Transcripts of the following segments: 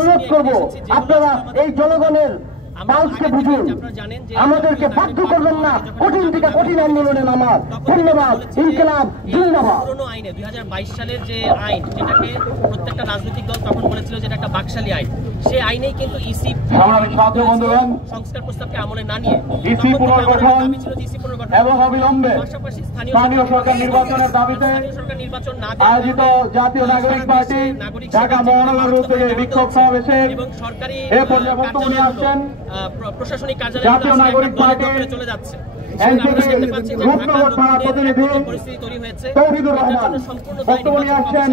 অনুরোধ করবো আপনারা এই জনগণের মানুষকে বুঝুন, আমাদেরকে বাধ্য করবেন না কঠিন থেকে কঠিন আন্দোলনে নামার। ধন্যবাদ। ইনকিলাব জিন্দাবাদ। পুরনো আইনে 2022 সালের যে আইন, যেটাকে প্রত্যেকটা রাজনৈতিক দল তখন বলেছিল যেটা একটা বাকশালী আইন, সেই আইনেই কিন্তু ইসি সংস্কার প্রস্তাবকে আমলে না নিয়ে এবং অবিলম্বে স্থানীয় সরকার নির্বাচনের দাবিতে আয়োজিত জাতীয় নাগরিক পার্টি ঢাকা মহানগর থেকে বিক্ষোভ সমাবেশে এবং সরকারি এ পর্যায়ে বক্তব্য নিয়ে আসছেন প্রশাসনিক জাতীয় নাগরিক পার্টি চলে যাচ্ছে। রূপনগর থানা প্রতিনিধি তৌহিদুর রহমান বক্তব্য নিয়ে আসছেন।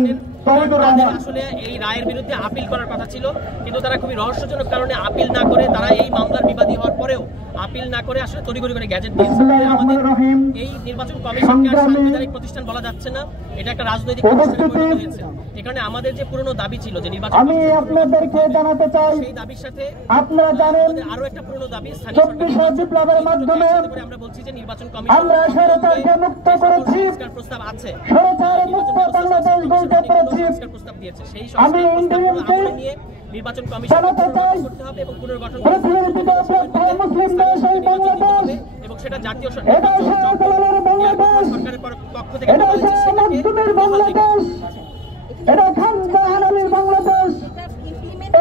তৌহিদুর রহমান আসলে এই রায়ের বিরুদ্ধে আপিল করার কথা ছিল, কিন্তু তারা খুবই রহস্যজনক কারণে আপিল না করে, তারা এই মামলার বিবাদী হওয়ার পরেও আপিল না করে আসলে তড়িঘড়ি করে গ্যাজেট দিয়েছে। আমাদের এই নির্বাচন কমিশনকে সাংবিধানিক প্রতিষ্ঠান বলা যাচ্ছে না, এটা একটা রাজনৈতিক প্রতিষ্ঠানে পরিণত হয়েছে। এখানে আমাদের যে পুরনো দাবি ছিল যে নির্বাচন, আমি আপনাদেরকে জানাতে চাই, সেই দাবির সাথে আপনারা জানেন আরো একটা পুরনো দাবি স্থানীয় সরকার বিপ্লবের মাধ্যমে আমরা বলছি যে নির্বাচন কমিশন আমরা স্বৈরাচারকে মুক্ত করেছি, সংস্কার প্রস্তাব আছে, স্বৈরাচার মুক্ত বাংলাদেশ গড়তে পেরেছি। সংস্কার প্রস্তাব দিয়েছে, সেই সংস্কার প্রস্তাবগুলো আমলে নিয়ে নির্বাচন কমিশন করতে হবে এবং পুনর্গঠন মুসলিম দেশ এই বাংলাদেশ এবং সেটা জাতীয় সরকারের পক্ষ থেকে বাংলাদেশ, এটা খানদাহানির বাংলাদেশ।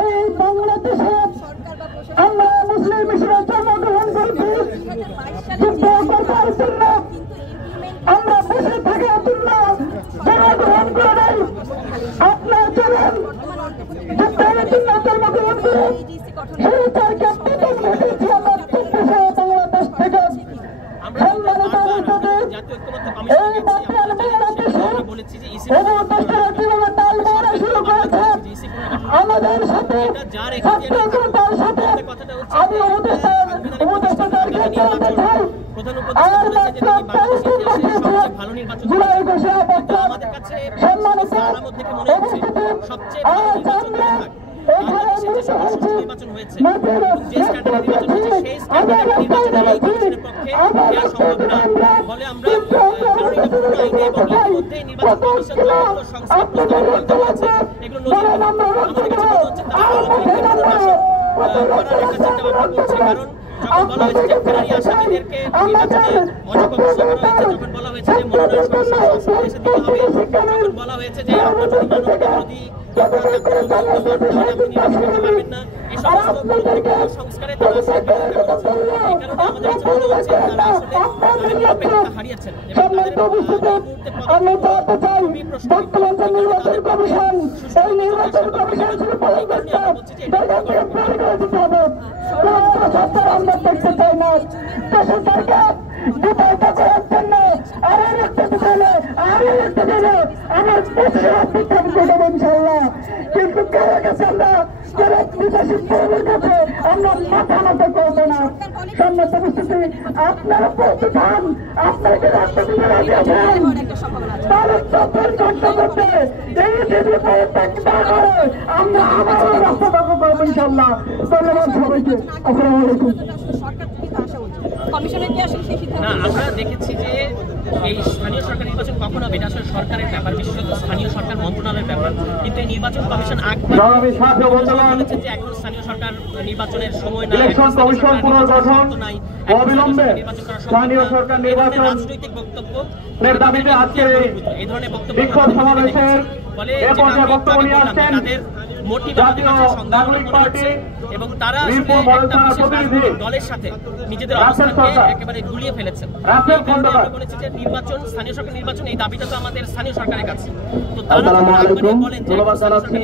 এই বাংলাদেশে আমরা মুসলিম হিসেবে জন্মগ্রহণ করেছি, যুদ্ধ করবার জন্য আমরা বসে থাকার জন্য জন্মগ্রহণ করে নাই। আপনার চলেন যুদ্ধের জন্য জন্মগ্রহণ করে সরকারকে পতন ঘটিয়েছি আমরা বাংলাদেশ থেকে। আমাদের সাথে ছাত্রতার সাথে আমি জুলাই ঘোষণাপত্র সম্মানিত নির্বাচন হয়েছে, যে স্ট্যান্ডার্ড নির্বাচন হয়েছে সেই স্ট্যান্ডার্ড নির্বাচনের এই কমিশনের পক্ষে দেওয়া সম্ভব না। ফলে আমরা আইনে এবং ইতিমধ্যে নির্বাচন কমিশন যতগুলো সংস্কার প্রস্তাব হয়েছে এগুলো নজির আমাদের কাছে মনে হচ্ছে তারা করার একটা চিন্তা ভাবনা করছে। কারণ যখন বলা হয়েছে যে ফেরারি আসামিদেরকে নির্বাচনে অযোগ্য ঘোষণা করা হয়েছে, যখন বলা হয়েছে যে মনোনয়ন সংস্কার এসে দিতে হবে, যখন বলা হয়েছে যে আপনার যদি মানবতা বিরোধী আপনি নির্বাচন করতে পারবেন না, এই সমস্ত গুরুত্বপূর্ণ সংস্কারে তারা বিরোধিতা করেছে। এই কারণে আমাদের কাছে মনে হচ্ছে তারা আসলে তাদের নিরপেক্ষতা হারিয়েছেন এবং তাদের খুবই প্রশ্নবিদ্ধ। আমরা দেখতে চাই না সরকারকে বিতাড়িত করার জন্য আরো একটা দিলে আরো একটা দিলে আমার ইনশাল্লাহ। কিন্তু কারো কাছে আমরা যারা বিদেশি কর্মীর কাছে আমরা মাথা নত করবো না। সম্মত উপস্থিতি আপনারা প্রতিষ্ঠান আপনাকে রাস্তা দিতে রাজি আছেন, তারা 24 ঘন্টা মধ্যে এই দিদি প্রত্যেকটা করে আমরা আবারও রাস্তা দখল করবো ইনশাল্লাহ। ধন্যবাদ সবাইকে। আসসালামু আলাইকুম। না, আমরা দেখেছি যে এই স্থানীয় সরকার নির্বাচন কখন হবে এটা আসলে সরকারের ব্যাপার, বিশেষত স্থানীয় সরকার মন্ত্রণালয়ের ব্যাপার। কিন্তু এই নির্বাচন কমিশন বলেছেন যে এখন স্থানীয় সরকার নির্বাচনের সময় নাই, রাজনৈতিক বক্তব্য এই ধরনের বক্তব্য তাদের মোটিভ নাগরিক পার্টি এবং তারা দলের সাথে নিজেদের অবস্থানকে একেবারে গুলিয়ে ফেলেছেন। আমরা বলেছি যে নির্বাচন, স্থানীয় সরকার নির্বাচন, এই দাবিটা তো আমাদের স্থানীয় সরকারের কাছে। তো তারা বলেন যে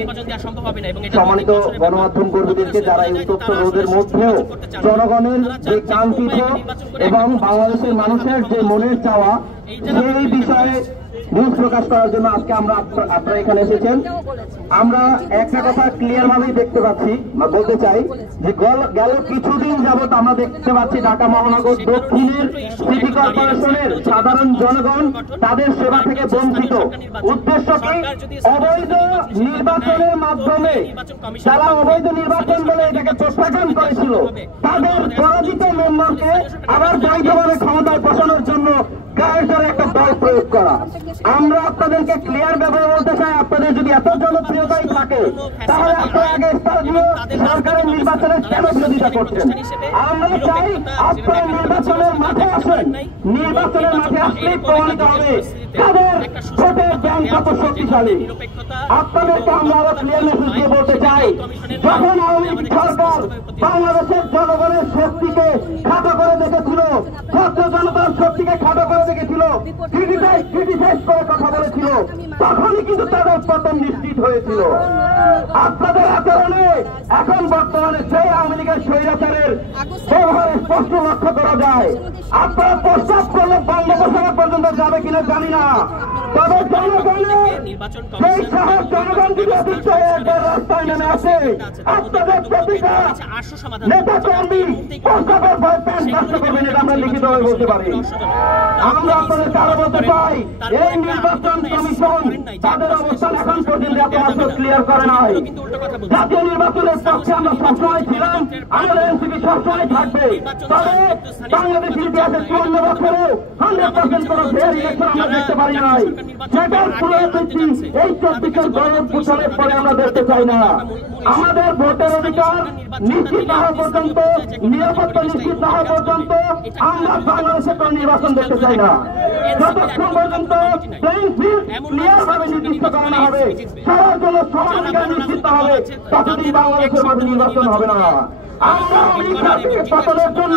নির্বাচন দেওয়া সম্ভব হবে না এবং এটা সম্মানিত গণমাধ্যম কর্মীদেরকে যারা এই উত্তপ্ত রোদের মধ্যেও জনগণের যে কাঙ্ক্ষিত এবং বাংলাদেশের মানুষের যে মনের চাওয়া সেই বিষয়ে নিউজ প্রকাশ করার জন্য আজকে আমরা আপনারা এখানে এসেছেন। আমরা একটা কথা ক্লিয়ার ভাবেই দেখতে পাচ্ছি বা বলতে চাই যে গেল কিছুদিন যাবৎ আমরা দেখতে পাচ্ছি ঢাকা মহানগর দক্ষিণের সিটি কর্পোরেশনের সাধারণ জনগণ তাদের সেবা থেকে বঞ্চিত। উদ্দেশ্য কি? অবৈধ নির্বাচনের মাধ্যমে যারা অবৈধ নির্বাচন বলে এটাকে প্রত্যাখ্যান করেছিল তাদের পরাজিত মেম্বারকে আবার বৈধভাবে ক্ষমতায় বসানোর জন্য গায়ের জোরে একটা বল প্রয়োগ করা। আমরা আপনাদেরকে ক্লিয়ার ব্যাপারে বলতে চাই, আপনাদের যদি এত জনপ্রিয়তাই থাকে তাহলে আপনারা আগে স্থানীয় সরকারের নির্বাচনের কেন বিরোধিতা করছেন? আমরা চাই আপনারা নির্বাচনের মাঠে আসেন, নির্বাচনের মাঠে আসলেই প্রমাণিত হবে তাদের ভোটের ব্যাংক কত শক্তিশালী। আপনাদেরকে আমরা আরো ক্লিয়ার মেসেজ দিয়ে বলতে চাই, যখন আওয়ামী লীগ সরকার বাংলাদেশের জনগণের শক্তিকে খাটো করে দেখেছিল, ছাত্র জনতার শক্তিকে খাটো করে দেখেছিল, ক্রিটিসাইজ করে কথা বলেছিল, তখনই কিন্তু তাদের পতন নিশ্চিত হয়েছিল। আপনাদের আচরণে এখন বর্তমানে সেই আওয়ামী লীগের স্বৈরাচারের ব্যবহারে স্পষ্ট লক্ষ্য করা যায়। আপনারা প্রস্তাব করলে বঙ্গোপসাগর পর্যন্ত যাবে কিনা জানি না, তবে জনগণের সেই সাহস জনগণ যদি অতিশয় একবার রাস্তায় নেমে আসে, আপনাদের প্রতিটা নেতা কর্মী প্রস্তাবের ভয় প্যান্ট নষ্ট করবেন, এটা আমরা লিখিতভাবে বলতে পারি। আমরা আপনাদের কারো বলতে চাই, এই নির্বাচন কমিশন তাদের অবস্থান এখন পর্যন্ত এত ক্লিয়ার করে নাই। জাতীয় নির্বাচনের পক্ষে আমরা সবসময় ছিলাম, আমাদের এনসিপি সবসময় থাকবে, তবে বাংলাদেশের ইতিহাসে 54 বছরে 100% কোন ফেয়ার ইলেকশন আমরা দেখতে পারি নাই। সেটার পুনরাবৃত্তি এই 24 গণ অভ্যুত্থানের পরে আমরা দেখতে চাই না। আমাদের ভোটের অধিকার নিশ্চিত না হওয়া পর্যন্ত, নিরাপত্তা নিশ্চিত না হওয়া পর্যন্ত আমরা বাংলাদেশে কোন নির্বাচন দেখতে চাই না। যতক্ষণ পর্যন্ত প্লেইং ফিল্ড ক্লিয়ার ভাবে নির্দিষ্ট করা না হবে, সবার জন্য সমান অধিকার নিশ্চিত হবে, ততদিন বাংলাদেশের মাঝে নির্বাচন হবে না। আমরা পতনের জন্য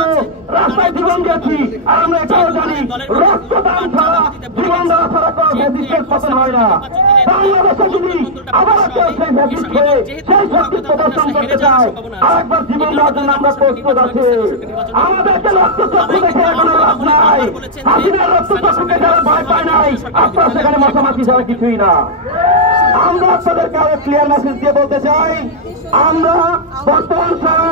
রাস্তায় জীবন দিয়েছি, আর আমরা এটাও জানি রক্তদান ছাড়া, জীবন দেওয়া ছাড়া কোনো ভ্যাজিস্টের পতন হয় না। বাংলাদেশে যদি আবার কেউ সেই ভ্যাজিস্ট হয়ে সেই শক্তি প্রদর্শন করতে চায়, আরেকবার জীবন দেওয়ার জন্য আমরা প্রস্তুত আছি। আমাদেরকে রক্তচক্ষু দেখে এখনো লাভ নাই। হাসিনার রক্তচক্ষুকে যারা ভয় পায় নাই, আপনারা সেখানে মাথামাতি ছাড়া কিছুই না। আমরা আপনাদেরকে আরো ক্লিয়ার মেসেজ দিয়ে বলতে চাই, আমরা বর্তমান সময়